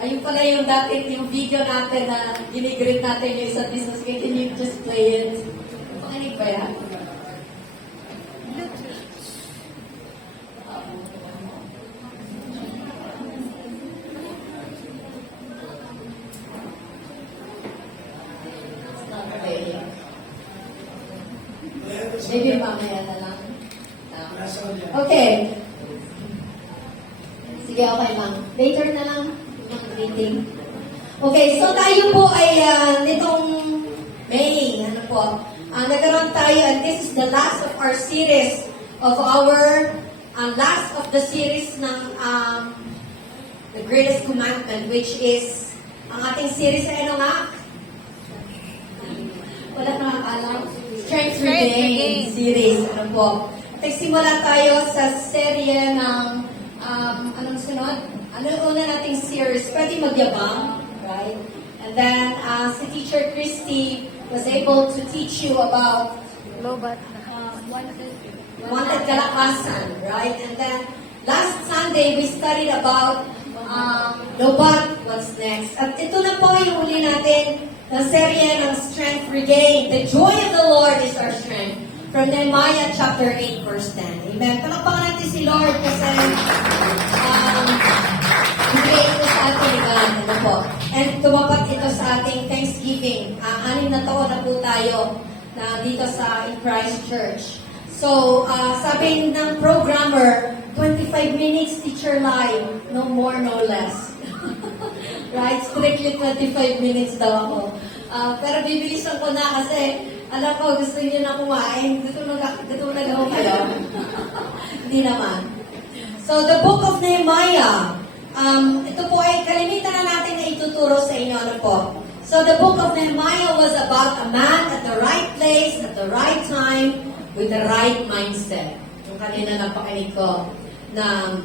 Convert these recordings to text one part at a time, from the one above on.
Ayun pala yung dati, yung video natin na ginigreet natin yung isa't isa. Can you just play it? Pakinig ba yan? It's not playing. Maybe mamaya na lang. Okay. Sige, okay ma'am. Later na lang. Meeting. Okay, so tayo po ay nitong May, nagkaroon tayo, and this is the last of our series of our, last of the series ng The Greatest Commandment, which is, ang ating series ay ano nga? Wala nakakalam? Strength Regain series. Ano po? Nagsimula tayo sa serye ng, anong sunod? Ano yung una nating series? Pwede magyabang, right? And then, si Teacher Christy was able to teach you about wanted kalakasan, right? And then, last Sunday, we studied about Lobat, what's next. At ito na po yung uli natin na serye ng Strength Regain. The joy of the Lord is our strength. From Nehemiah chapter 8, verse 10. Amen. Palakpakan natin si Lord kasi bigay ito sa ating ano po. And tumapat ito sa ating Thanksgiving. 6 na taon na po tayo na dito sa In Christ Church. So, sabi ng programmer, 25 minutes teacher live. No more, no less. Right? Strictly 25 minutes daw ako. Pero bibilisan ko na kasi alam ko, gusto niyo na kumain. Gusto na gawin kayo. Hindi naman. So, the book of Nehemiah. Ito po ay kalimitan na natin na ituturo sa inyo. Ano po? So, the book of Nehemiah was about a man at the right place, at the right time, with the right mindset. Yung kanina napakinig ko na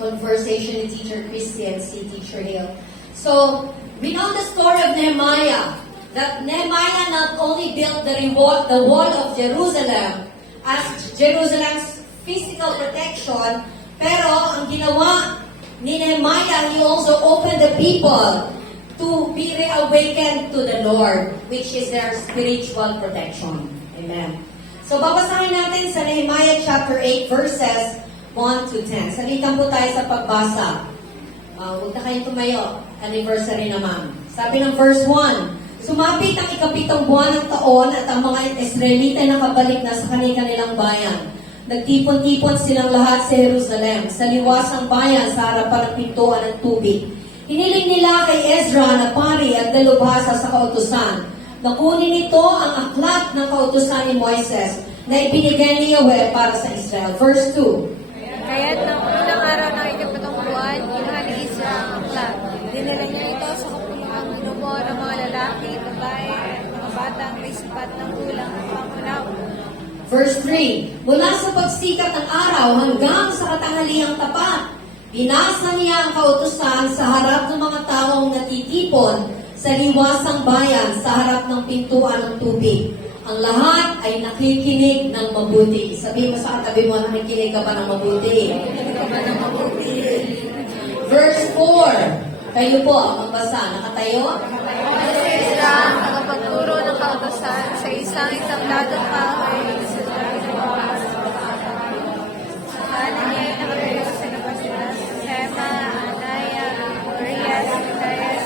conversation ni Teacher Christy and si Teacher Hill. So, we know the story of Nehemiah, that Nehemiah not only built the wall of Jerusalem as Jerusalem's physical protection, pero ang ginawa ni Nehemiah, he also opened the people to be reawakened to the Lord, which is their spiritual protection. Amen. So, babasahin natin sa Nehemiah chapter 8, verses 1 to 10. Salitan po tayo sa pagbasa. Huwag na kayong tumayo. Anniversary naman. Sabi ng verse 1, sumapit ang 7 buwan ng taon at ang mga Israelita nakabalik na sa kanilang bayan. Nagtipon-tipon silang lahat sa Jerusalem, sa liwasang bayan sa harapan ng pintuan ng tubig. Hiniling nila kay Ezra na pari at dalubhasa sa kautusan. Nakunin nito ang aklat ng kautusan ni Moises na ibinigay ni Yahweh para sa Israel. Verse 2. Kaya't ng unang araw ng 7 buwan, kinuha ni Ezra ang aklat. Dinala niya ito sa kapulungang ginumo ng mga lalaki, babae, at mga batang may sapat ng kulang ng pangunaw. Verse 3, mula sa pagsikat ng araw hanggang sa katanghaliang tapat, binasa niya ang kautusan sa harap ng mga taong natitipon sa liwasang bayan sa harap ng pintuan ng tubig. Ang lahat ay nakikinig ng mabuti. Sabi mo sa katabi mo, nakikinig ka ba ng mabuti? Verse 4, kayo po ang magbasa. Nakatayo? Ezra ang tagapagturo ng kautusan sa isang tabladong kahoy sa kanan niya ay nakatayo sa labas na Shema, Anaya, Urias, Hidayas,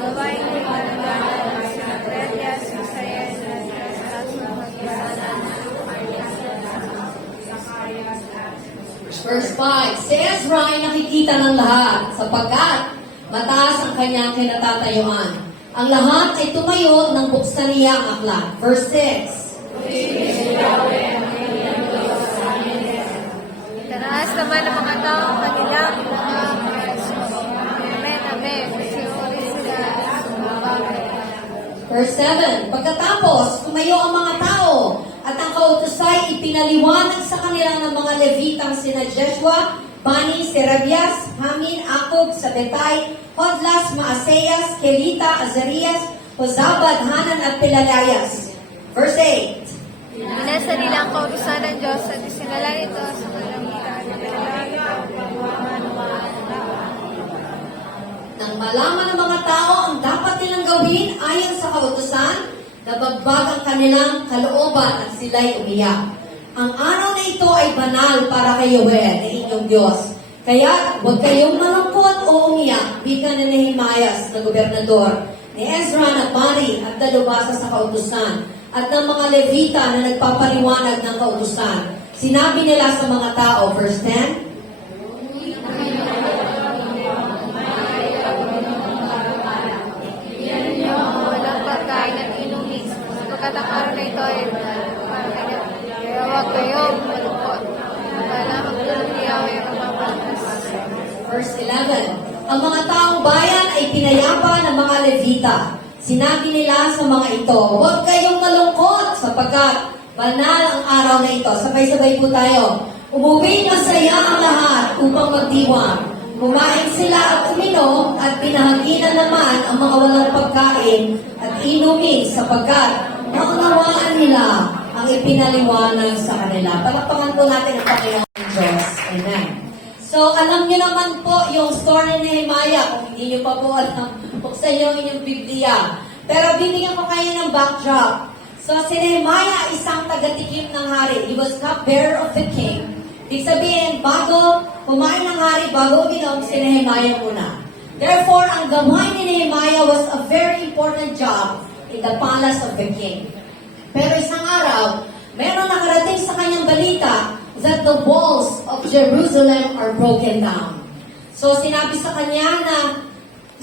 gawain ng panagalan sa Redias, Misayas, Verse 5, Si Ezra ay nakikita ng lahat sapagkat mataas ang kanyang kinatatayuan. Ang lahat ay tumayo nang buksan niya ang aklat. Verse 6. Itanaas naman ng mga tao ang kanilang mga preso. Amen, amen. Siyori sila sa bagay. Verse 7. Pagkatapos, tumayo ang mga tao at ang kautusay ipinaliwanag sa kanila ng mga Levitang sina Jeshua, Bani, Serabias, Hamin, Akub, Sabetay, Hodlas, Maaseyas, Kelita, Azarias, Hozabad, Hanan at Pelalayas. Verse 8. Inasa nila ang kautusan ng Diyos at isinala ito sa kalamitan ng lalaki at pagmamahal ng mga tao. Nang malaman ng mga tao ang dapat nilang gawin ayon sa kautusan, nabagbag ang kanilang kalooban at sila'y umiyak. Ang araw na ito ay banal para kay Yahweh na inyong Diyos. Kaya huwag kayong malungkot o umiyak, bika ni Nehemias na gobernador, ni Ezra na pari at dalubasa sa kautusan, at ng mga Levita na nagpapaliwanag ng kautusan. Sinabi nila sa mga tao, verse 10, Walang pagkain at inumin. Sapagkat ang araw na ito ay para kayo. Kaya huwag kayong malungkot. Para magtulong ni Yahweh ang mapatas. verse 11, ang mga taong bayan ay pinayapa ng mga Levita. Sinabi nila sa mga ito, huwag kayong malungkot sapagkat banal ang araw na ito. Sabay-sabay po tayo. Umuwi masaya ang lahat upang magdiwang. Kumain sila at uminom at pinahaginan naman ang mga walang pagkain at inumin sapagkat naunawaan nila ang ipinaliwanag sa kanila. Palakpakan po natin ang Panginoon Diyos. Amen. So, alam niyo naman po yung story ni Nehemiah. Kung hindi niyo pa po alam, buksan niyo ang inyong Biblia. Pero bibigyan ko kayo ng backdrop. So, si Nehemiah, isang taga-tikim ng hari. He was cupbearer of the king. Ibig sabihin, bago kumain ng hari, bago uminom, si Nehemiah muna. Therefore, ang gawain ni Nehemiah was a very important job in the palace of the king. Pero isang araw, meron nakarating sa kanyang balita that the walls of Jerusalem are broken down. So sinabi sa kanya na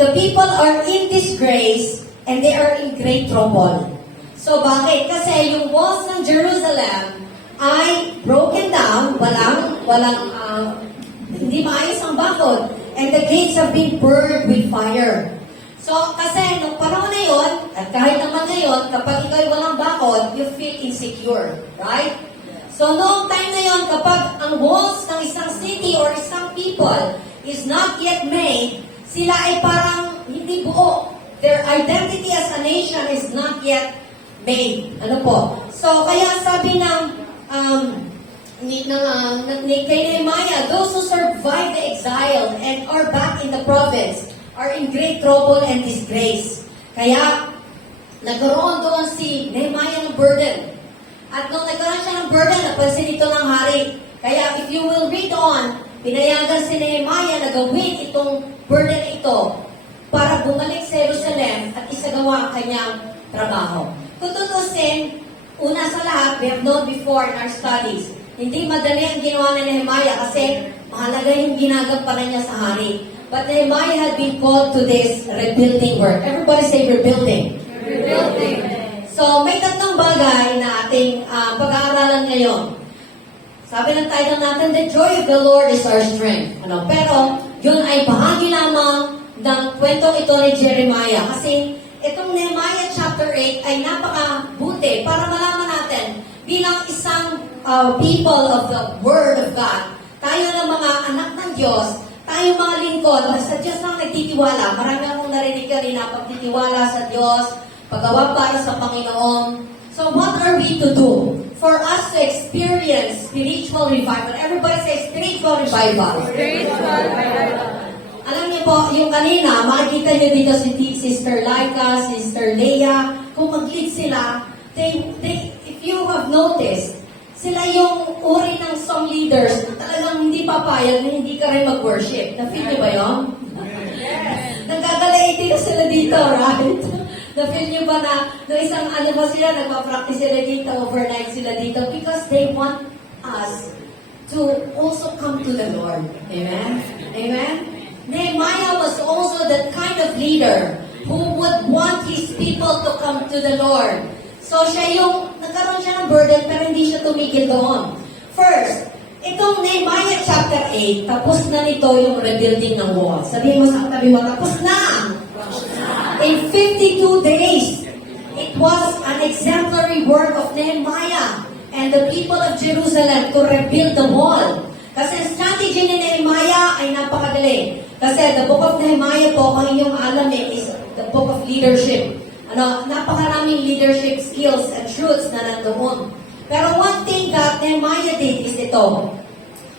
the people are in disgrace and they are in great trouble. So bakit? Kasi yung walls ng Jerusalem ay broken down, hindi maayos ang bakod, and the gates have been burned with fire. So, kasi nung panahon na yun, at kahit naman ngayon, kapag ikaw ay walang bakod, you feel insecure, right? So, noong time na yun, kapag ang walls ng isang city or isang people is not yet made, sila ay parang hindi buo. Their identity as a nation is not yet made. Ano po? So, kaya sabi ni kay Nehemiah, those who survived the exile and are back in the province are in great trouble and disgrace. Kaya, nagkaroon doon si Nehemiah ng burden. At nung nagkaroon siya ng burden, napansin ito ng hari. Kaya, if you will read on, pinayagan si Nehemiah na gawin itong burden ito para bumalik sa Jerusalem at isagawa ang kanyang trabaho. Kung tutusin, una sa lahat, we have known before in our studies, hindi madali ang ginawa ni Nehemiah kasi mahalaga yung ginagampanan niya sa hari. But Nehemiah had been called to this rebuilding work. Everybody say rebuilding. Rebuilding. So, may tatlong bagay na ating pag-aaralan ngayon. Sabi ng title natin, The Joy of the Lord is our strength. Pero, yun ay bahagi lamang ng kwentong ito ni Jeremiah. Kasi, itong Nehemiah chapter 8 ay napakabuti para malaman natin bilang isang people of the Word of God. Tayo ng mga anak ng Diyos, tayo mga lingkod, sa Diyos lang nagtitiwala. Marami akong narinig kanina, pagtitiwala sa Diyos, paggawa para sa Panginoon. So what are we to do for us to experience spiritual revival? Everybody say spiritual revival. Spiritual revival. Alam niyo po, yung kanina, makikita niyo dito si Sister Laika, Sister Leia, kung mag-lead sila, if you have noticed, sila yung uri ng song leaders na talagang hindi papayag na hindi ka rin mag-worship. Na-feel niyo ba yun? Yes. Nagkakalaiti na sila dito, right? Na-feel niyo ba na isang sila, nagpa-practice sila dito, overnight sila dito, because they want us to also come to the Lord. Amen? Amen? Nehemiah was also that kind of leader who would want his people to come to the Lord. So nagkaroon siya ng burden pero hindi siya tumigil doon. First, itong Nehemiah chapter 8, tapos na nito yung rebuilding ng wall. Sabihin mo sa katabi mo, tapos na! In 52 days, it was an exemplary work of Nehemiah and the people of Jerusalem to rebuild the wall. Kasi ang strategy ni Nehemiah ay napakagaling. Kasi the book of Nehemiah po, kung inyong alam is the book of leadership. Napakaraming leadership skills and truths na nandoon. Pero one thing that Nehemiah did is ito.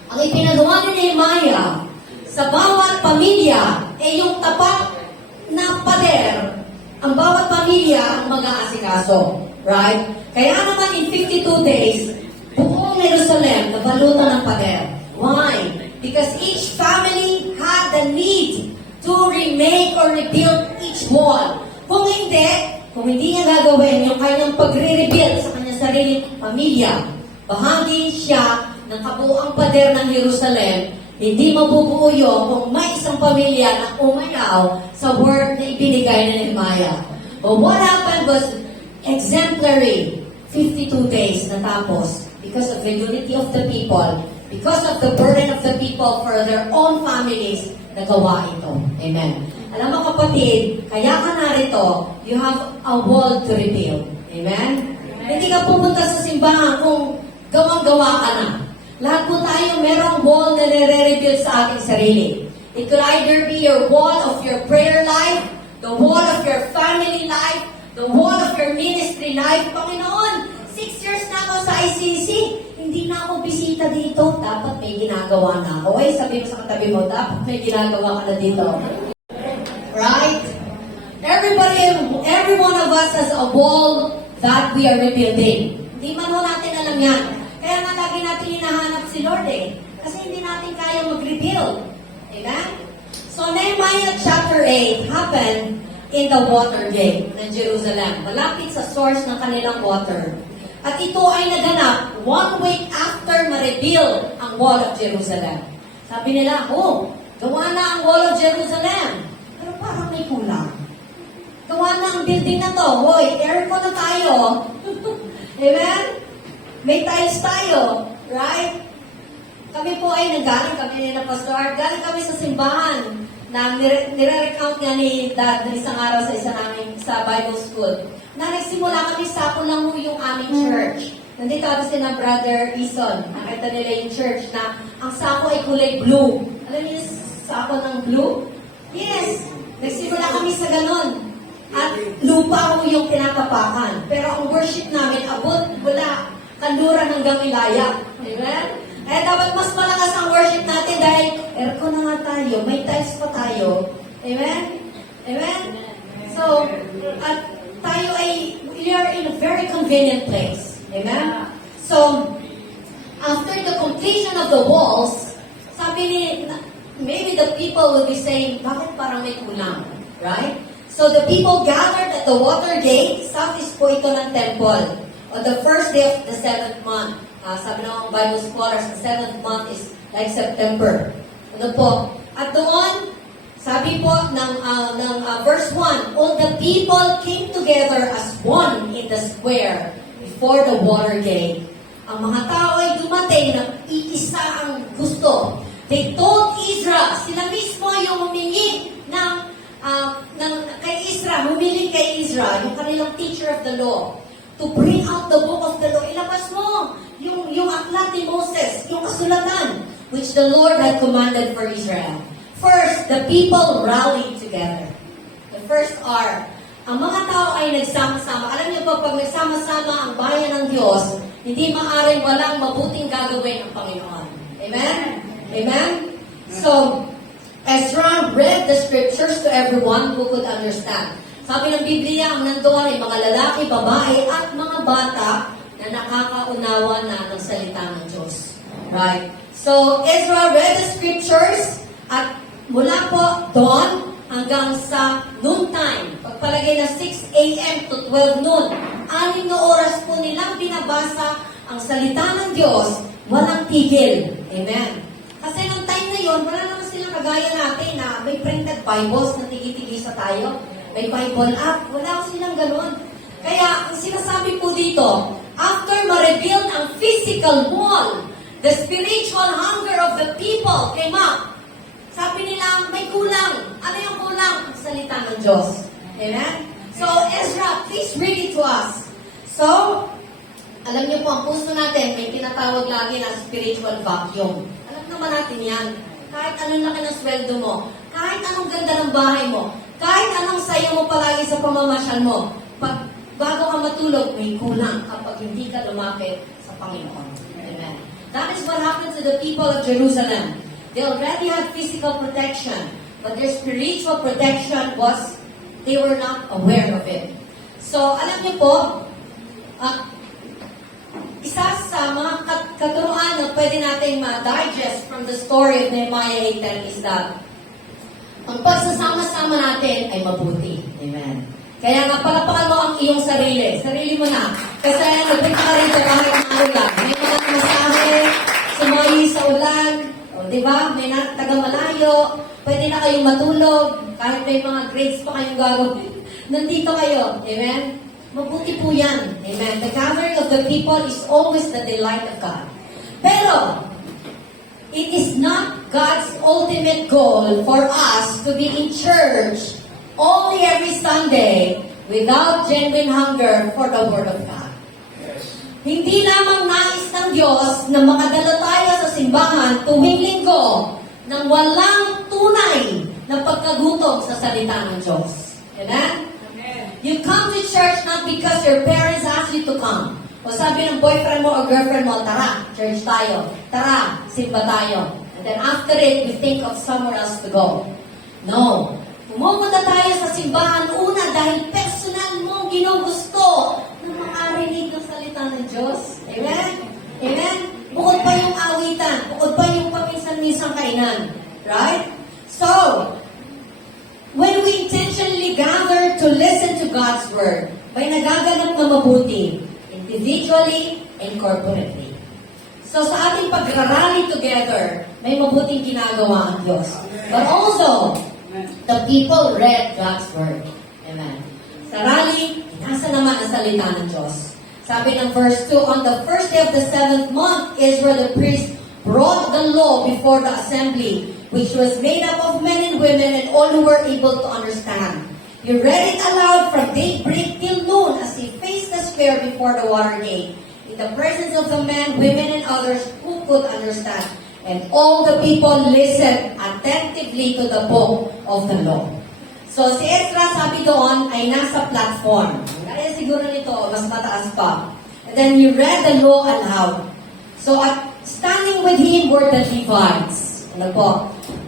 Ang ipinagawa ni Nehemiah sa bawat pamilya ay yung tapat na pader, ang bawat pamilya ang mag-aasikaso. Right? Kaya naman in 52 days, buong Jerusalem nabalutan ng pader. Why? Because each family had the need to remake or rebuild each wall. Kung hindi niya gagawin yung kanyang pagre-rebuild sa kanyang sariling pamilya, bahagi siya ng kabuuang pader ng Jerusalem, hindi mabubuo yun kung may isang pamilya na umayaw sa word na ibinigay ni Nehemiah. But what happened was exemplary 52 days natapos because of the unity of the people, because of the burden of the people for their own families, nagawa ito. Amen. Alam mo kapatid, kaya ka narito, you have a wall to rebuild. Amen? Hindi ka pupunta sa simbahan kung gawang-gawa ka na. Lahat po tayo merong wall na nire-rebuild sa ating sarili. It could either be your wall of your prayer life, the wall of your family life, the wall of your ministry life. Panginoon, 6 years na ako sa ICC. Hindi na ako bisita dito. Dapat may ginagawa na ako. Ay, sabi mo sa katabi mo, dapat may ginagawa ka na dito. Right? Every one of us has a wall that we are rebuilding. Hindi man ho natin alam yan. Kaya nga lagi natin hinahanap si Lord kasi hindi natin kaya mag-rebuild. Amen? So Nehemiah chapter 8 happened in the water gate ng Jerusalem. Malapit sa source ng kanilang water. At ito ay naganap 1 week after ma-rebuild ang wall of Jerusalem. Sabi nila, gawa na ang wall of Jerusalem. Pero parang may kulang. Gawa na ang building na to. Hoy, aircon na tayo. Amen? May tiles tayo. Right? Kami po ay nanggaling kami ni na Pastor. Galing kami sa simbahan na nire-recount nga ni Dad na isang araw sa isa namin sa Bible School. Na nagsimula kami, sako lang mo yung aming church. Nandito ako sila Brother Ison. Nakita nila yung church na ang sako ay kulay blue. Alam niyo yung sako ng blue? Yes! Nagsimula kami sa ganon. At lupa mo yung tinatapakan. Pero ang worship namin, abot mula kanluran hanggang Ilaya. Amen? Kaya dapat mas malakas ang worship natin dahil aircon na nga tayo, may tiles pa tayo. Amen? Amen? So, at tayo ay, we are in a very convenient place. Amen? So, after the completion of the walls, sabi ni, maybe the people will be saying, bakit parang may kulang? Right? So the people gathered at the water gate, southeast po ito ng temple, on the first day of the 7th month. Sabi ng Bible scholars, the 7th month is like September. Ano po? At doon, sabi po ng verse 1, all the people came together as one in the square before the water gate. Ang mga tao ay dumating na iisa ang gusto. They told Ezra, sila mismo yung humingi kay Ezra, humiling kay Ezra, yung kanilang teacher of the law, to bring out the book of the law. Ilabas mo yung aklat ni Moses, yung kasulatan, which the Lord had commanded for Israel. First, the people rallied together. The first are, ang mga tao ay nagsama-sama. Alam niyo ba, pag nagsama-sama ang bayan ng Diyos, hindi maaaring walang mabuting gagawin ng Panginoon. Amen? Amen? So, Ezra read the scriptures to everyone who could understand. Sabi ng Biblia, ang nandoon ay mga lalaki, babae, at mga bata na nakakaunawa na ng salita ng Diyos. Right? So, Ezra read the scriptures at mula po doon hanggang sa noontime, pagpalagay na 6 a.m. to 12 noon, 6 na oras po nilang binabasa ang salita ng Diyos walang tigil. Amen. Kasi nung time na yon, wala naman silang kagaya natin na may printed Bibles na tigi-tigisa tayo. May Bible app. Wala silang ganun. Kaya, ang sinasabi po dito, after ma-rebuild ang physical wall, the spiritual hunger of the people came up. Sabi nila, may kulang. Ano yung kulang? Ang salita ng Diyos. Amen? So, Ezra, please read it to us. So, alam niyo po, ang puso natin, may tinatawag lagi na spiritual vacuum. Alam naman natin yan. Kahit anong laki ng sweldo mo, kahit anong ganda ng bahay mo, kahit anong sayo mo palagi sa pamamasyal mo, pag bago ka matulog, may kulang kapag hindi ka lumapit sa Panginoon. Amen. That is what happened to the people of Jerusalem. They already had physical protection, but their spiritual protection was, they were not aware of it. So, alam niyo po, isa sa mga katuruan na pwede natin ma-digest from the story of Nehemiah 8:10 is that ang pagsasama-sama natin ay mabuti. Amen. Kaya nga, palapakan mo ang iyong sarili. Sarili mo na. Kasi nagpunta ka rito kahit ang ulan. May mga masahe, sumayi sa ulan. O, di ba? May taga-malayo. Pwede na kayong matulog. Kahit may mga grades pa kayong gagawin. Nandito kayo. Amen? Mabuti po yan. Amen. The gathering of the people is always the delight of God. Pero, it is not God's ultimate goal for us to be in church only every Sunday without genuine hunger for the Word of God. Hindi lamang nais ng Diyos na makadala tayo sa simbahan tuwing linggo nang walang tunay na pagkagutom sa salita ng Diyos. Amen? You come to church not because your parents ask you to come. O sabi ng boyfriend mo o girlfriend mo, tara, church tayo. Tara, simba tayo. And then after it, you think of somewhere else to go. No. Pumupunta tayo sa simbahan una dahil personal mong ginugusto na makarinig ng salita ng Diyos. Amen? Amen? Bukod pa yung awitan. Bukod pa yung paminsan-minsang kainan. Right? So, when we intentionally gather to listen to God's Word, may nagaganap na mabuti, individually and corporately. So sa ating pag-rally together, may mabuting ginagawa ang Diyos. But also, the people read God's Word. Amen. Sa rally, nasa naman ang salita ng Diyos. Sabi ng verse 2, on the first day of the 7th month, Israel the priest brought the law before the assembly, which was made up of men and women and all who were able to understand. He read it aloud from daybreak till noon as he faced the square before the water gate, in the presence of the men, women, and others who could understand. And all the people listened attentively to the book of the law. So si Ezra, sabi doon, ay nasa platform. Kaya siguro nito, mas mataas pa. And then he read the law aloud. So standing with him were the Levites. Ano po?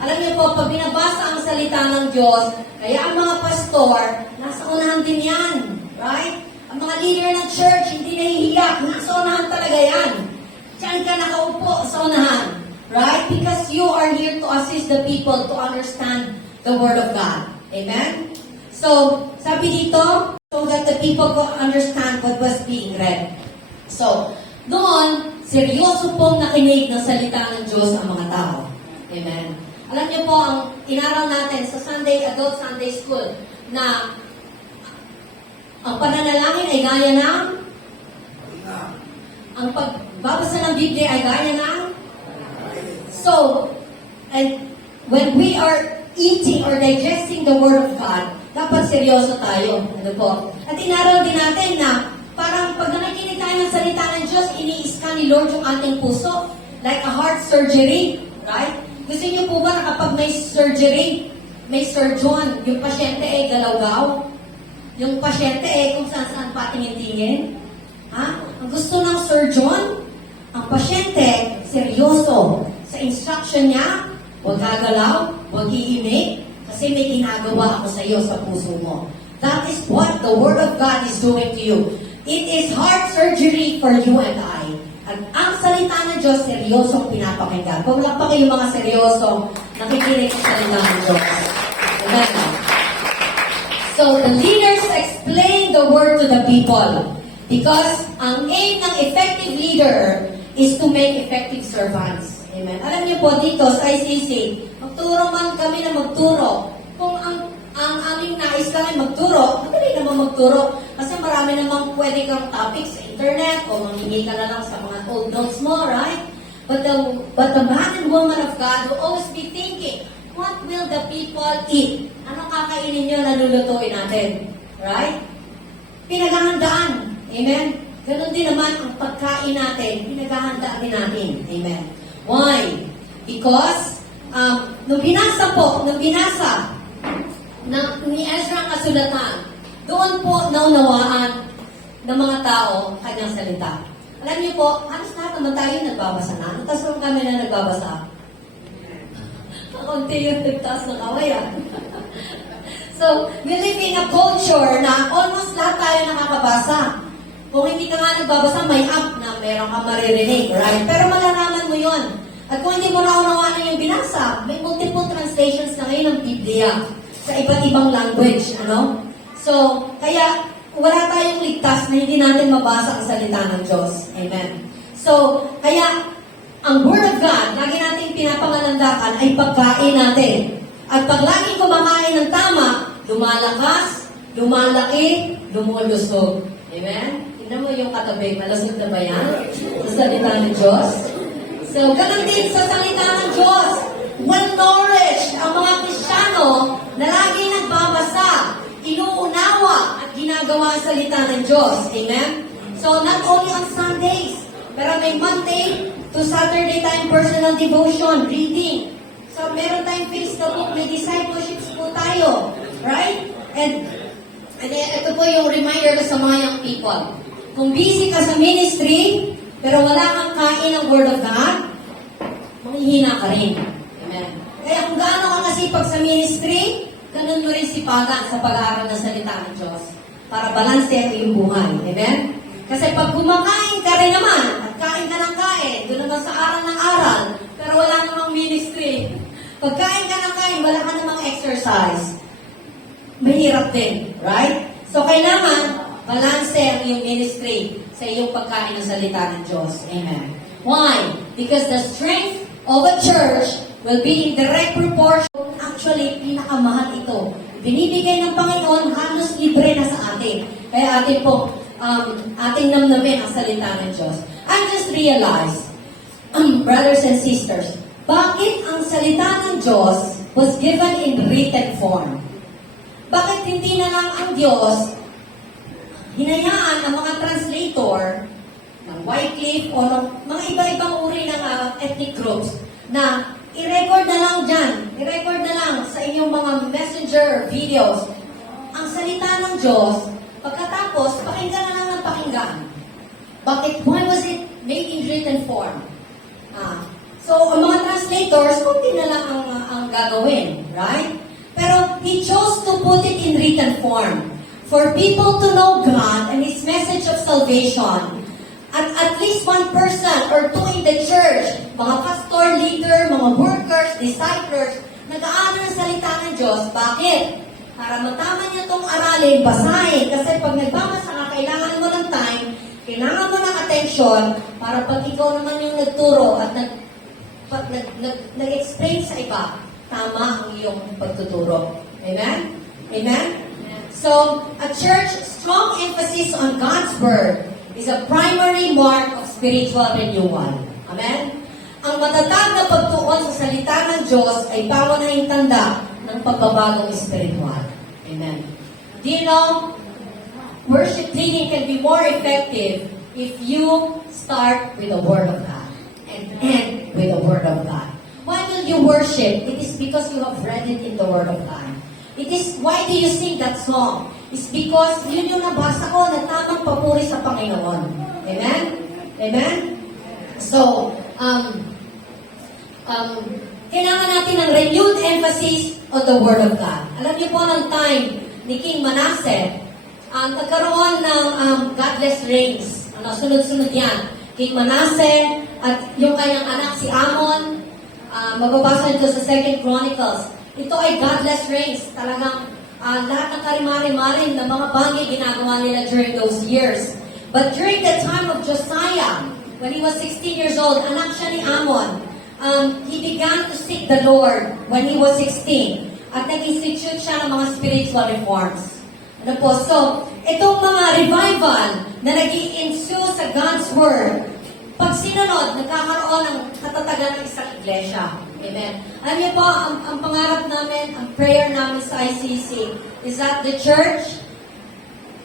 Alam niyo po, pag binabasa ang salita ng Diyos, kaya ang mga pastor, nasa unahan din yan. Right? Ang mga leader ng church, hindi nahihiyak. Nasa unahan talaga yan. Diyan ka nakaupo sa unahan. Right? Because you are here to assist the people to understand the Word of God. Amen? So, sabi dito, so that the people could understand what was being read. So, doon, seryoso pong nakinig ng salita ng Diyos ang mga tao. Amen? Alam niyo po, ang inaral natin sa Adult Sunday School, na ang pananalangin ay gaya ng, ang pagbabasa ng Biblia ay gaya ng, so, and when we are eating or digesting the Word of God, dapat seryoso tayo. Ano po? At inaral din natin na parang pag nakikinig tayo ng salita ng Diyos, ini-scan ni Lord yung ating puso, like a heart surgery, right? Gusto niyo po ba na kapag may surgery, may surgeon, yung pasyente ay galaw-gaw? Yung pasyente ay kung saan-saan patingin-tingin? Ha? Ang gusto ng surgeon, ang pasyente, seryoso. Sa instruction niya, huwag gagalaw, huwag iimik, kasi may ginagawa ako sa iyo sa puso mo. That is what the Word of God is doing to you. It is heart surgery for you and I. At ang salita ng Diyos, seryosong pinapakinggan. Kung wala pa kayo mga seryosong nakikinig sa salita ng Diyos. Amen. So, the leaders explain the Word to the people. Because ang aim ng effective leader is to make effective servants. Amen. Alam niyo po dito sa ICC, magturo man kami na magturo. Kung ang aming nais lang ay magturo, madali naman magturo. Kasi marami namang pwede kang topics sa internet o manghingi ka na lang sa mga old notes mo, right? But the man and woman of God will always be thinking, what will the people eat? Ano kakainin nyo na lulutuin natin? Right? Pinaghahandaan. Amen? Ganon din naman ang pagkain natin. Pinaghahandaan din natin. Amen? Why? Because, nung binasa ni Ezra ang kasulatan, doon po naunawaan ng mga tao kanyang salita. Alam niyo po, halos lahat naman tayo nagbabasa na. Tapos kung kami na nagbabasa, kakunti yung nagtaas ng kawayan. So, we live in a culture na almost lahat tayo nakakabasa. Kung hindi ka nga nagbabasa, may app na meron ka maririnig, right? Pero malalaman mo yon. At kung hindi mo naunawaan yung binasa, may multiple translations na ngayon ng Biblia sa iba't ibang language, ano? So, kaya wala tayong ligtas na hindi natin mabasa ang salita ng Diyos. Amen. So, kaya ang Word of God, lagi natin pinapangalandakan ay pagkain natin. At pag laging kumakain ng tama, lumalakas, lumalaki, lumulusog. Amen? Tingnan mo yung katabi, malusog na ba yan? Sa salita ng Diyos. So, ganun din sa salita ng Diyos. Well-nourished ang mga Kristiyano na lagi nagbabasa, inuunawa at ginagawa ang salita ng Diyos. Amen? So, not only on Sundays, pero may Monday to Saturday tayong personal devotion, reading. So, meron tayong Facebook, may discipleships po tayo. Right? And ito po yung reminder ko sa mga young people. Kung busy ka sa ministry, pero wala kang kain ng Word of God, manghihina ka rin. Amen. Kaya kung gaano ka kasipag sa ministry, ganun mo rin sipagan sa pag-aaral ng salita ng Diyos para balanse ang iyong buhay. Amen? Kasi pag kumakain ka rin naman, at kain ka ng kain, doon naman sa aral ng aral, pero wala namang ministry. Pag kain ka ng kain, wala ka namang exercise. Mahirap din, right? So, kailangan balanse ang iyong ministry sa iyong pagkain ng salita ng Diyos. Amen. Why? Because the strength of a church will be in direct proportion. Actually, pinakamahal ito. Binibigay ng Panginoon, halos libre na sa atin. Kaya atin po, ating namnamin ang salita ng Diyos. I just realized, brothers and sisters, bakit ang salita ng Diyos was given in written form? Bakit hindi na lang ang Diyos hinayaan ng mga translator ng Wycliffe o ng mga iba-ibang uri ng ethnic groups na i-record na lang dyan, i-record na lang sa inyong mga messenger videos ang salita ng Diyos, pagkatapos, pakinggan na lang ng pakinggan. Bakit? Why was it made in written form? So, ang mga translators, kunti na lang ang gagawin, right? Pero He chose to put it in written form for people to know God and His message of salvation. At least one person or two in the church, mga pastor, leader, mga workers, disciples, nag-aaral ng salita ng Diyos. Bakit? Para matama niya itong aralin, basahin. Kasi pag nagbabasa ka, kailangan mo ng time, kailangan mo ng attention, para pag ikaw naman yung nagturo at nag-explain sa iba, tama ang iyong pagtuturo. Amen? Amen? So, a church strong emphasis on God's Word is a primary mark of spiritual renewal. Amen? Ang matatag na pagtuon sa salita ng Diyos ay pangunahing tanda ng pagbabagong spiritual. Amen. Do you know, worship leading can be more effective if you start with the Word of God and end with the Word of God. Why will you worship? It is because you have read it in the Word of God. It is, why do you sing that song? It's because yun yung nabasa ko na tamang papuri sa Panginoon. Amen? Amen? So, kailangan natin ng renewed emphasis on the Word of God. Alam niyo po ng time ni King Manasseh, nagkaroon ng godless reigns. Sunod-sunod yan. King Manasseh at yung kanyang anak si Amon, mababasa nito sa 2 Chronicles. Ito ay godless reigns. Talagang lahat ng karimari-marin na mga bagay ginagawa nila during those years. But during the time of Josiah, when he was 16 years old, anak siya ni Amon. He began to seek the Lord when he was 16. At nag-institute siya ng mga spiritual reforms. Ano po? So, itong mga revival na nag-i-ensue sa God's Word, pag sinunod, nagkakaroon ng katatagan ng isang iglesia. Amen. Alam niyo po, ang pangarap namin, ang prayer namin sa ICC is that the church,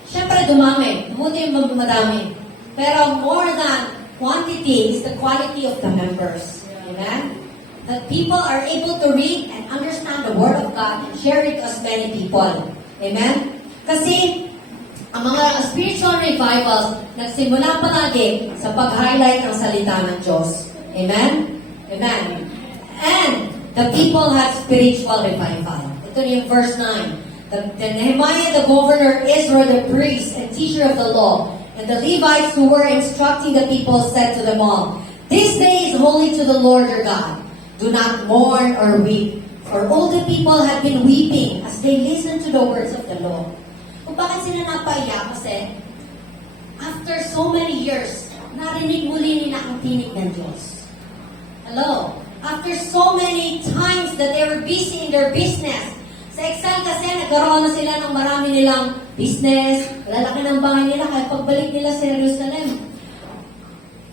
syempre dumami. Buti yung madami. Pero more than quantity is the quality of the members. Amen? That people are able to read and understand the Word of God and share it to as many people. Amen? Kasi, ang mga spiritual revivals nagsimula palagi sa pag-highlight ng salita ng Diyos. Amen? Amen. And the people had spiritual revival. Ito yung verse 9. The Nehemiah, the governor, Ezra, the priest and teacher of the law, and the Levites who were instructing the people said to them all, "This day is holy to the Lord your God. Do not mourn or weep." For all the people had been weeping as they listened to the words of the law. Kung bakit sila napaiyak? Kasi after so many years, narinig muli nila ang tinig ng Diyos. Hello? After so many times that they were busy in their business, sa Excel kasi nagkaroon na sila ng marami nilang business, lalaki ng bahay nila, kaya pagbalik nila sa Jerusalem,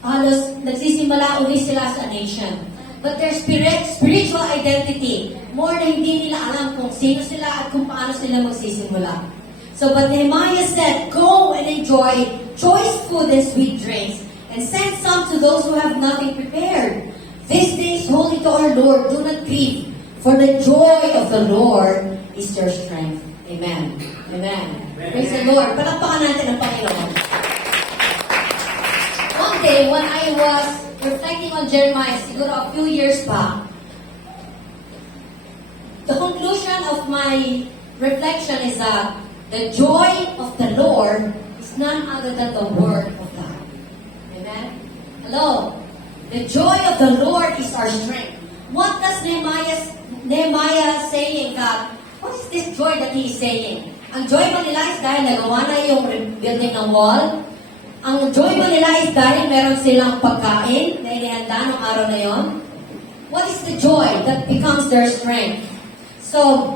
halos nagsisimula uli sila sa nation. But their spiritual identity, more na hindi nila alam kung sino sila at kung paano sila magsisimula. So, but Nehemiah said, "Go and enjoy choice food and sweet drinks, and send some to those who have nothing prepared. This day is holy to our Lord. Do not grieve, for the joy of the Lord is your strength." Amen. Amen. Praise the Lord. Palakpakan natin ang Panginoon. One day, when I was reflecting on Jeremiah, siguro a few years back, the conclusion of my reflection is that the joy of the Lord is none other than the Word of God. Amen? Hello? The joy of the Lord is our strength. What does Nehemiah saying that? What is this joy that he is saying? Ang joy ba nila is dahil nagawa na yung building ng wall? Ang joy ba nila is dahil meron silang pagkain na inihanda ng araw na yon? What is the joy that becomes their strength? So,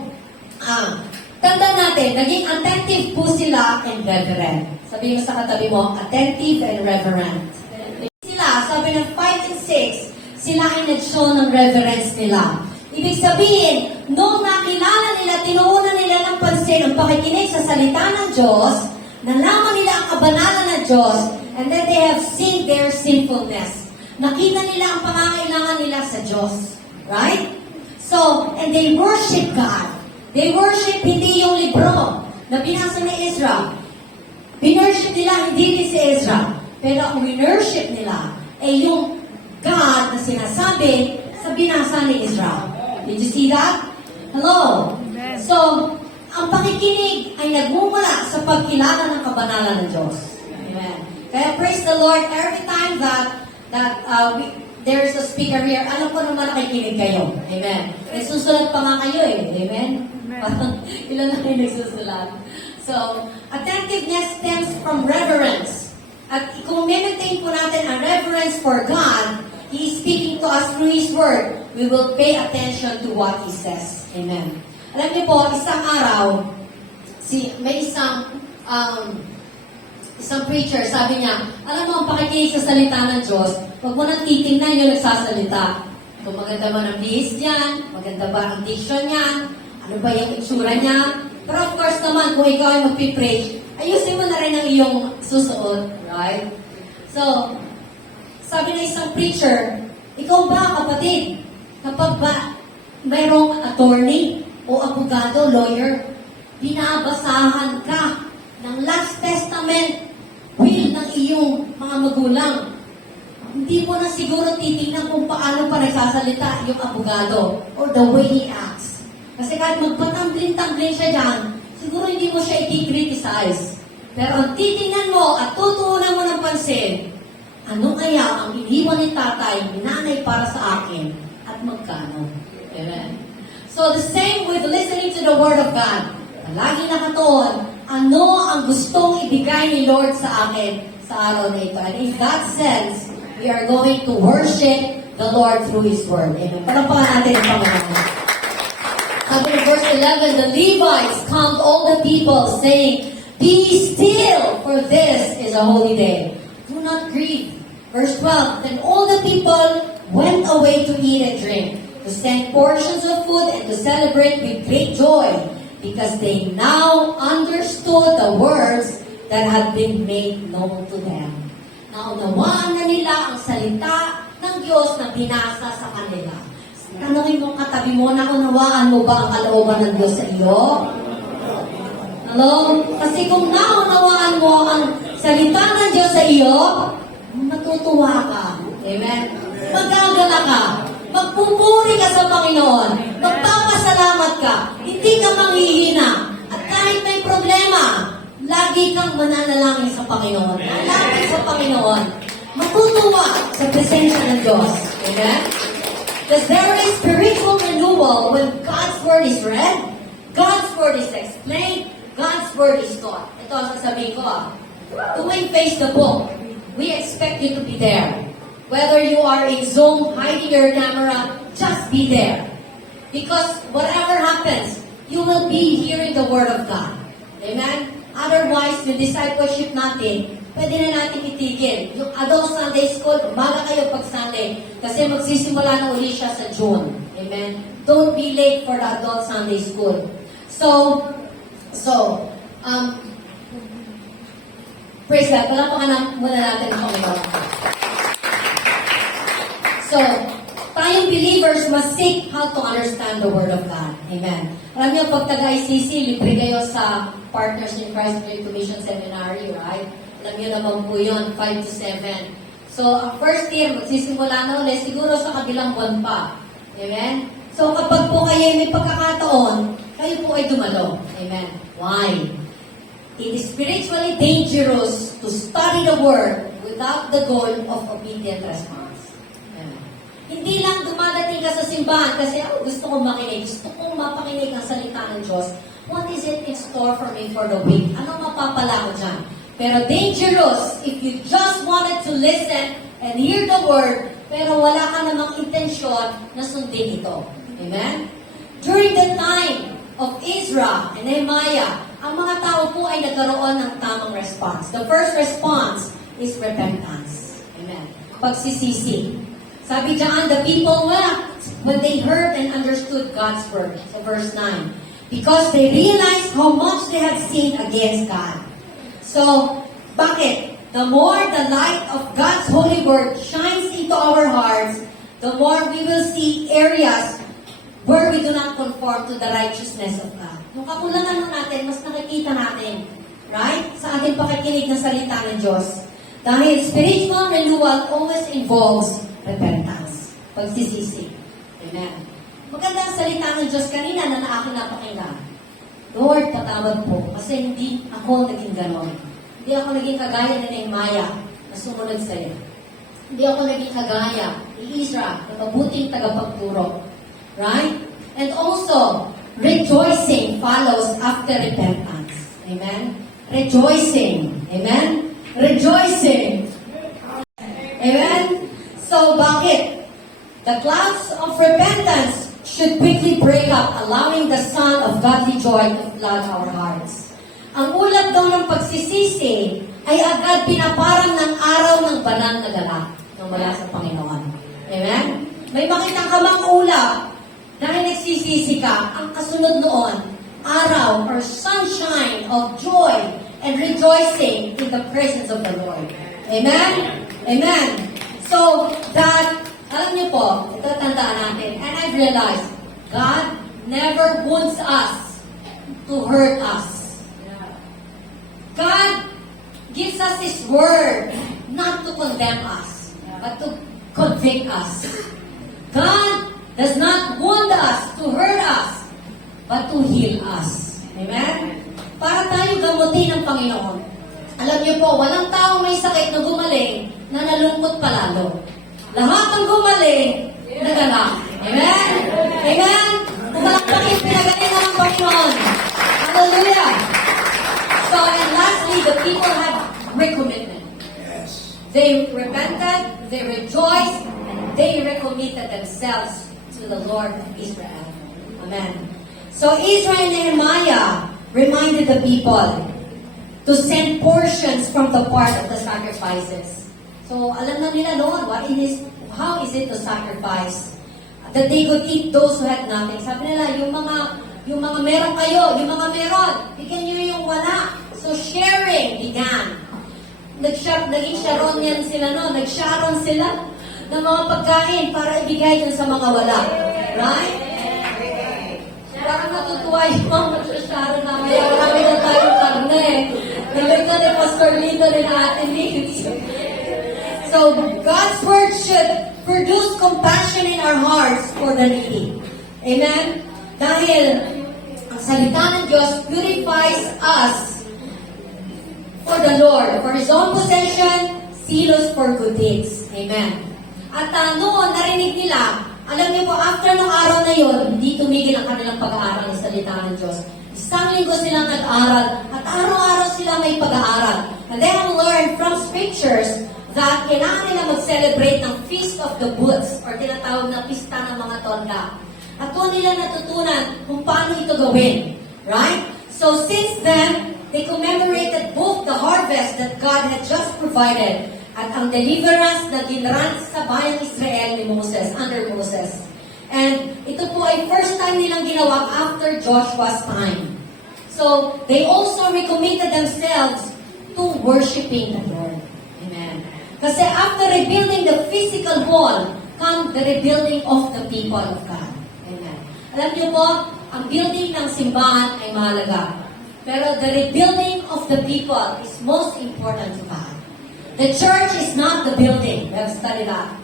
tandaan natin, naging attentive po sila and reverent. Sabi mo sa katabi mo, attentive and reverent. Sila, sabi ng 5 and 6, sila ay nag-show ng reverence nila. Ibig sabihin, nung nakilala nila, tinuunan nila ng pansin ang pakikinig sa salita ng Diyos, nalaman nila ang kabanalan ng Diyos, and then they have seen their sinfulness. Nakita nila ang pangangailangan nila sa Diyos. Right? So, and they worship God. They worship hindi yung libro na binasa ni Ezra. Binorship nila hindi din si Ezra. Pero ang winorship nila ay yung God na sinasabi sa binasa ni Ezra. Did you see that? Hello? Amen. So, ang pakikinig ay nagmumula sa pagkilala ng kabanalan ng Diyos. Amen. Kaya praise the Lord, every time that there is a speaker here, alam ko naman nakikinig kayo. Amen. Nagsusulat pa nga kayo eh. Amen? Parang ilan na kayo nagsusulat. So, attentiveness stems from reverence. At kung maintain po natin ang reverence for God, He is speaking to us through His Word. We will pay attention to what He says. Amen. Alam niyo po, isang araw, may isang preacher, sabi niya, alam mo, ang pakikinig sa salita ng Diyos, huwag mo nang titingnan yung nagsasalita. Kung maganda ba ng bihis niyan, maganda ba ang diction niyan, ano ba yung itsura niya. Pero of course naman, kung ikaw ay magpipreach, ayusin mo na rin ang iyong susuot. Right? So, sabi ng isang preacher, ikaw ba, kapatid, kapag ba mayroong attorney o abogado, lawyer, binabasahan ka ng Last Testament will ng iyong mga magulang, hindi mo na siguro titignan kung paano pa nagsasalita yung abogado or the way he acts. Kasi kahit magpatambling-tambling siya dyan, siguro hindi mo siya i-criticize. Pero ang titingnan mo at tutuunan mo ng pansin, ano kaya ang iniwan ni tatay, nanay para sa akin, at magkano? Amen. So the same with listening to the Word of God. Lagi nakatuon, ano ang gustong ibigay ni Lord sa akin sa araw na ito. And in that sense, we are going to worship the Lord through His Word. Amen. Palapakan natin ang Panginoon. Sabi in verse 11, the Levites calmed all the people, saying, "Be still, for this is a holy day. Do not grieve." Verse 12, then all the people went away to eat and drink, to send portions of food and to celebrate with great joy, because they now understood the words that had been made known to them. Naunawaan na nila ang salita ng Diyos na binasa sa kanila. Tanungin mo katabi mo, naunawaan mo ba ang kalooban ng Diyos sa iyo? Hello? Kasi kung naunawaan mo ang salita ng Diyos sa iyo, matutuwa ka. Amen? Magagala ka. Magpupuri ka sa Panginoon. Magpapasalamat ka. Hindi ka manghihina. At kahit may problema, lagi kang mananalangin sa Panginoon. Lalapit sa Panginoon. Matutuwa sa presensya ng Diyos. Amen? Because there is spiritual renewal when God's Word is read, God's Word is explained, God's Word is taught. Ito ang sasabihin ko Tuwing face the book, we expect you to be there. Whether you are in Zoom, hiding your camera, just be there. Because whatever happens, you will be hearing the Word of God. Amen? Otherwise, yung discipleship natin, pwede na natin itigil. Yung adult Sunday School, umaga kayo pag Sunday, kasi magsisimula na uli siya sa June. Amen? Don't be late for the adult Sunday School. So, praise God. Palapakan muna natin ang Panginoon. So, tayong believers must seek how to understand the Word of God. Amen. Alam niyo, pag taga-ICC, libre kayo sa Partners in Christ Great Commission Seminary, right? Alam niyo naman po yun, 5 to 7. So, ang first year, magsisimula na ulit, siguro sa kabilang buwan pa. Amen? So, kapag po kayo may pagkakataon, kayo po ay dumalo. Amen? Why? It is spiritually dangerous to study the Word without the goal of obedient response. Amen. Hindi lang dumadating ka sa simbahan kasi gusto kong makinig, gusto kong mapakinig ang salita ng Diyos. What is it in store for me for the week? Anong mapapala ko dyan? Pero dangerous if you just wanted to listen and hear the Word, pero wala ka namang intensyon na sundin ito. Amen? During the time of Ezra and Nehemiah, ang mga tao po ay nagkaroon ng tamang response. The first response is repentance. Amen. Pagsisisi. Sabi diyan, the people wept when they heard and understood God's word. So verse 9. Because they realized how much they had sinned against God. So, bakit? The more the light of God's holy word shines into our hearts, the more we will see areas where we do not conform to the righteousness of God. Yung kakulangan natin, mas nakikita natin, right? Sa ating pakikinig ng salita ng Diyos. Dahil spiritual renewal always involves repentance. Pagsisisi. Amen. Maganda ang salita ng Diyos kanina na aking napakinggan. Lord, patawad po, kasi hindi ako naging ganon. Hindi ako naging kagaya ni Nehemiah na sumunod sa iyo. Hindi ako naging kagaya ni Ezra na mabuting tagapagturo. Right? And also, rejoicing follows after repentance. Amen? Rejoicing. Amen? Rejoicing. Amen? So, bakit? The clouds of repentance should quickly break up, allowing the sun of godly joy to flood our hearts. Ang ulap daw ng pagsisisi ay agad pinaparang ng araw ng banal na galak ng mula sa Panginoon. Amen? May makitang ka mang ulap dahil nagsisisi ka, ang kasunod noon, araw or sunshine of joy and rejoicing in the presence of the Lord. Amen? Amen. So, that, alam niyo po, ito tandaan natin, and I've realized, God never wants us to hurt us. God gives us His word not to condemn us, but to convict us. God does not want us to hurt us, but to heal us. Amen? Para tayo gamutin ng Panginoon. Alam niyo po, walang taong may sakit na gumaling na nalungkot palalo. Lahat ng gumaling, nagalak. Amen? Amen? Pumalakpakin, pinagalingan ng Panginoon. Hallelujah! So, and lastly, the people had recommitment. They repented, they rejoiced, and they recommitted themselves to the Lord of Israel. Amen. So Israel and Nehemiah reminded the people to send portions from the part of the sacrifices. So alam na nila noon, how is it to sacrifice? That they could eat those who had nothing. Sabi nila, yung mga meron kayo, yung mga meron, bigyan nyo yung wala. So sharing began. Naging Sharonian sila no, nag-Sharon sila ng mga pagkain para ibigay dun sa mga wala. Right? Parang natutuwa yung mga mag-Sharon namin. Marami na tayong karne. Nagay ka ni Pastor Lito ni Ate Liz. So, God's Word should produce compassion in our hearts for the needy. Amen? Dahil ang salita ng Diyos purifies us for the Lord, for His own possession, seal us for good deeds. Amen. At noon, narinig nila, alam niyo po, after ng araw na yun, hindi tumigil ang kanilang pag-aaral ng salita ng Diyos. Isang linggo silang nag-aaral, at araw-araw sila may pag-aaral. And they have learned from scriptures that kailangan nila mag-celebrate ng Feast of the Booths, or tinatawag na pista ng mga tonda. At doon nila natutunan kung paano ito gawin. Right? So since then, they commemorated both the harvest that God had just provided at ang deliverance na dinran sa bayang Israel ni Moses, under Moses. And ito po ay first time nilang ginawa after Joshua's time. So, they also recommitted themselves to worshiping the Lord. Amen. Kasi after rebuilding the physical wall, come the rebuilding of the people of God. Amen. Alam niyo po, ang building ng simbahan ay mahalaga. Pero the rebuilding of the people is most important to God. The church is not the building. We have studied that.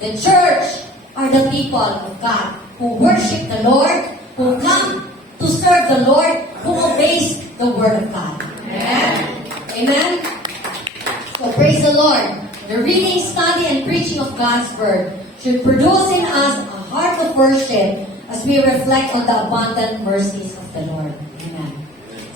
The church are the people of God who worship the Lord, who come to serve the Lord, who obeys the Word of God. Amen. Amen. So praise the Lord. The reading, study, and preaching of God's Word should produce in us a heart of worship as we reflect on the abundant mercies of the Lord. Amen.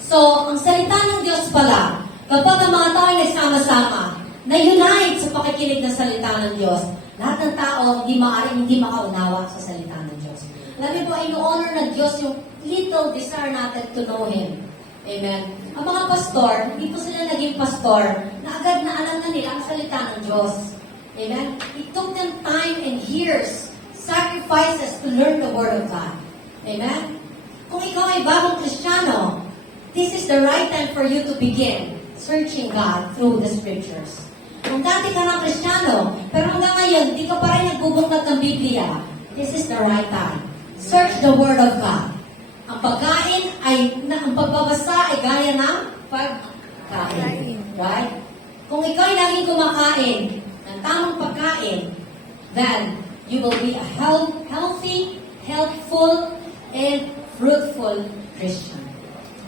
So, ang salita ng Diyos pala, kapag ang mga tao ay nagsama-sama, na-unite sa pakikinig ng salita ng Diyos, lahat ng tao hindi makaunawa sa salita ng Diyos. Alam niyo po, ino-honor ng Diyos yung little desire natin to know Him. Amen. Ang mga pastor, hindi po sila naging pastor, na agad na alam na nila ang salita ng Diyos. Amen. It took them time and years, sacrifices to learn the Word of God. Amen. Kung ikaw ay bagong Kristiyano, this is the right time for you to begin searching God through the Scriptures. Kung dati ka ng Kristiyano, pero hanggang ngayon, di ka pa rin nagbubuklat ng Biblia, this is the right time. Search the Word of God. Ang ang pagbabasa ay gaya ng pagkain. Right? Kung ikaw ay laging kumakain ng tamang pagkain, then you will be a healthy, healthful, and fruitful Christian.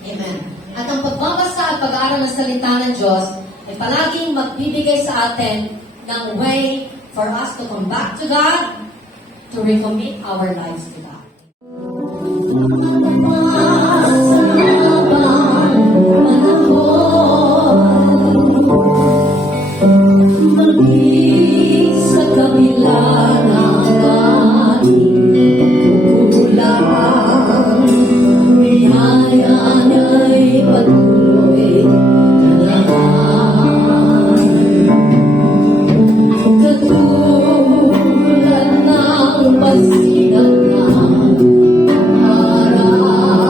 Amen. At ang pagbabasa at pag-aaral ng salita ng Diyos ay palaging magbibigay sa atin ng way for us to come back to God, to recommit our lives to God. Sa kabila ng ating pagkukulang, biyaya niya'y patuloy na naman. Katulad ng pagsinag ng araw,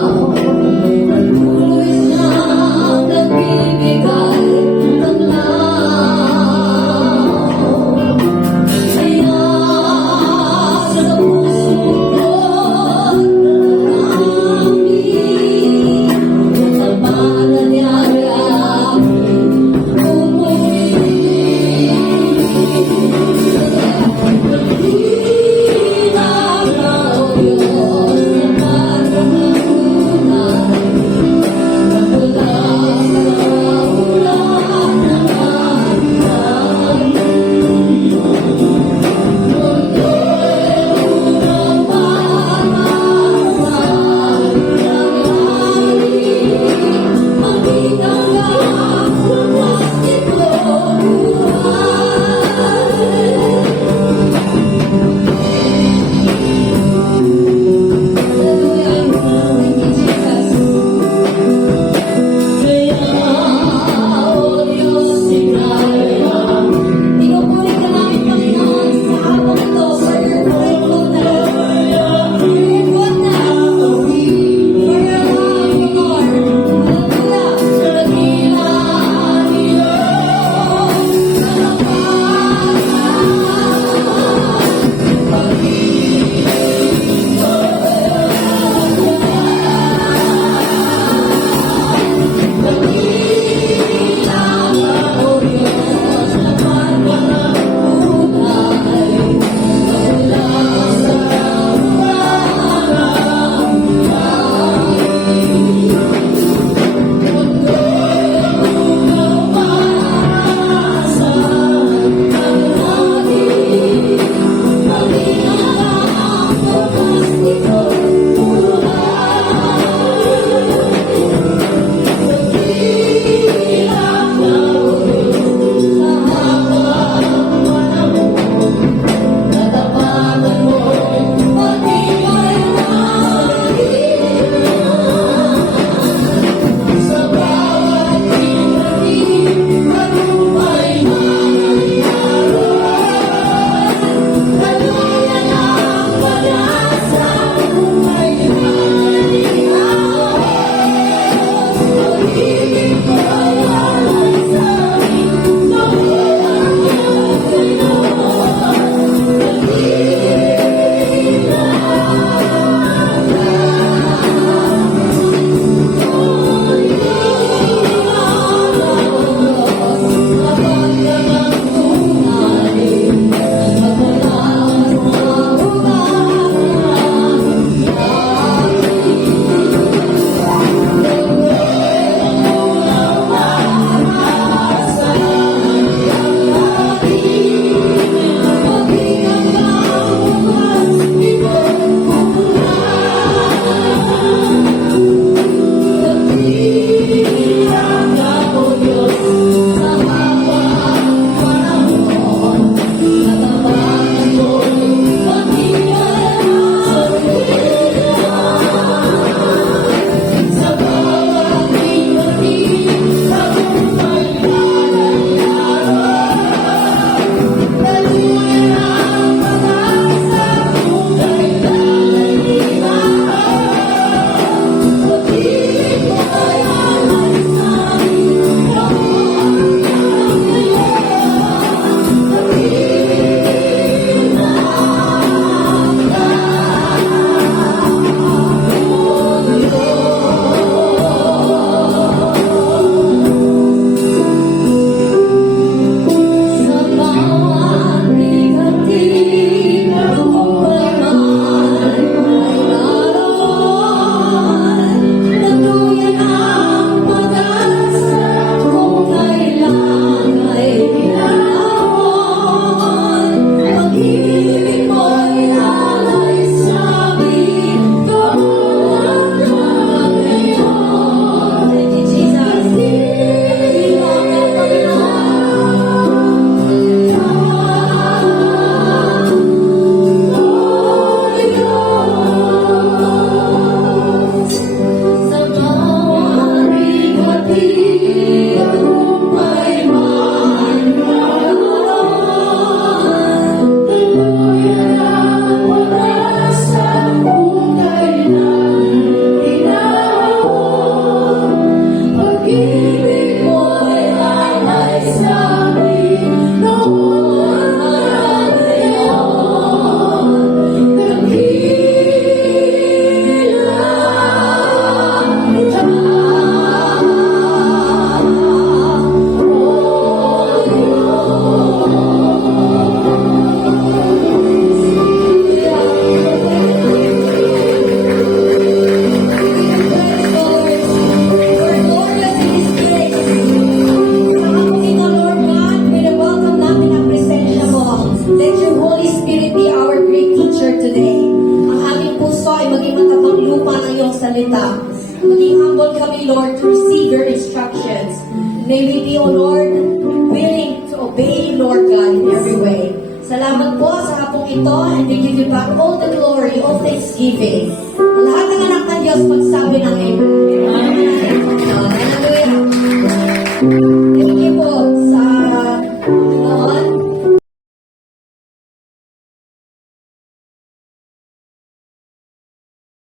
lang. Maging humble kami, Lord, to receive your instructions. May we be, O Lord, willing to obey, Lord God, in every way. Salamat po sa hapong ito, and we give you back all the glory, all thanksgiving. Ang lahat ng anak ng Diyos magsabi ng Amen.